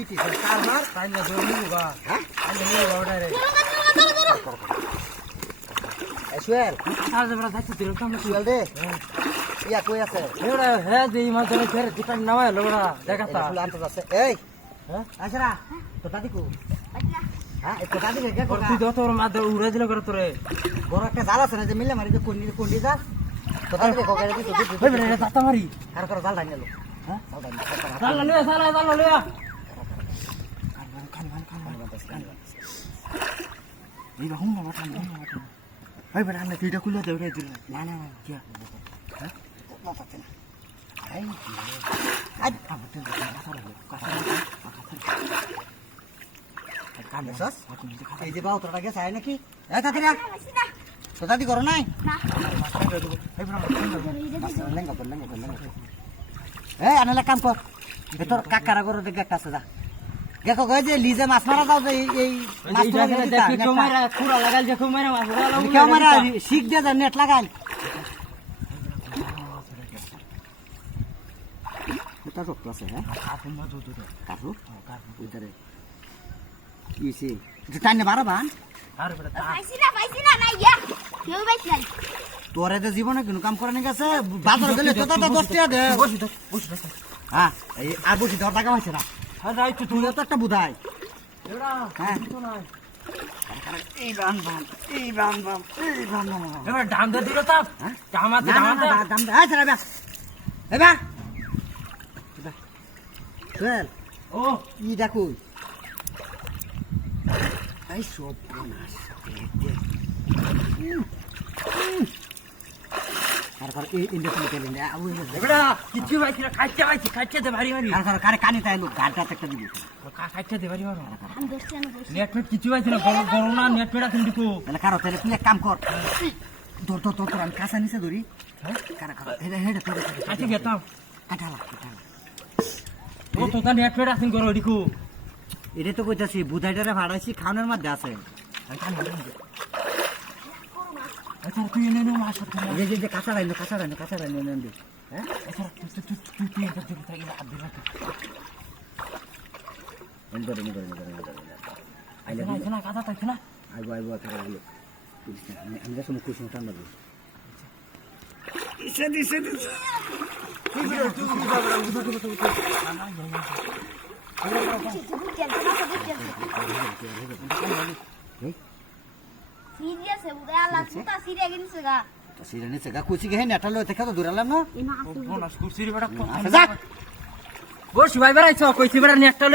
বিটি কারবার তাই না ধরে নিবো গা হ্যাঁ আমি নিবো ওটা রে সুয়েল আর যে বড় যাচ্ছে তুই কাম সুয়েল দে ইয়া কই আছে এরা হে যে ইমা ধরে ফের দোকান নামায় লোড়া দেখাতা ফুল আনতে আছে এই হ্যাঁ আছরা তো দাদি কো হ্যাঁ তো দাদি কে কর তুই যত ওর মাঝে উড়ে দিল করে তোরে বড় একটা জাল আছে না যে মিলে মারি যে কোন্ডি যা তো দাদি কে কোকারে দি তো ওই বড় দাতা মারি আর করে জাল ডাইলো হ্যাঁ জাল লইয়া জাল লইয়া এই রকম না মাথা ভাই বড় আমরা কিটা খুলে দে উড়ে দিল না না কি হ্যাঁ না পাতে না এই আজ আমাতে কথা হলো কাম বসস এই যে বাউতটা গেছে আই নাকি এই তাতিরা তো দাদি করো নাই না এই বড় লেঙ্গা এই আনালে কাম কর তোর কাকারা করো দেখ একটা আছে যা দেখো কই যে লিজে মাছ মারা দাও যে এই মাছ দেখি কেমারা পুরা লাগাল যে কেমারা মাছ লাগাল কেমারা শিখ দে যা নেট লাগাল এটা তো আছে হ্যাঁ কাটু মজু দুটো কাটু উধারে ইসে যে টাইনে বারা বান আর বড় পাইছি না না ইয়া কেউ বাইছ নাই তোরে যে জীবনে কোনো কাম করে নি গেছে বাজার গেলে তো 10 টাকা দে বসি হ্যাঁ এই আর বসি 10 টাকা হইছে না হ্যাঁ যাই তুই তো একটা বুধাই এড়া হ্যাঁ তো নাই এই বান এবার দাম দে দিলো তা হ্যাঁ দাম দে আয় চলে বা চল ও ই দেখো এই সব নাশ আর এই ইন্ডাস্ট্রি তেল না ওই এবড়া কিছু বাইছি না খাইতে দে ভারী আর কারে কানে তাই লোক গাড়টা একটা দিবি খাইতে দে ভারী মারো আমি দস্তি না বসি নেট কিছু বাইছি না গরনা নেট পেড়া তুমি দিকো তাহলে কারো তাহলে তুই এক কাম কর তোর আমি কাঁচা নিচে ধরি হ্যাঁ কারা হেডা তোর কাছে গেতাম কাটালা ও তো তা নেট পেড়া তুমি করো দিকো এটা তো কইতাছি বুধাইটারে ভাড়াইছি খাওয়ানোর মধ্যে আছে আচ্ছা তুই এনে নো মাছ এই যে কাঁচা রাইনো দে হ্যাঁ আচ্ছা তুই এটা দিবি তাই না আব্দুল রাখ এন্ডরে আইলে না কাঁচা তাই না আইবো তারা আইলো আমি যা সময় কুশন টান দেব ইসে দিছে তুই সিরিয়াস है उदय आला छूता सीरिया गिनसेगा तो सीरिया ने सेगा कुछ के है नेटल देखा तो दुरालाम ना बोनस कुर्सी बड़ा जा बोस भाई बराइছো কইছি বড় নেটল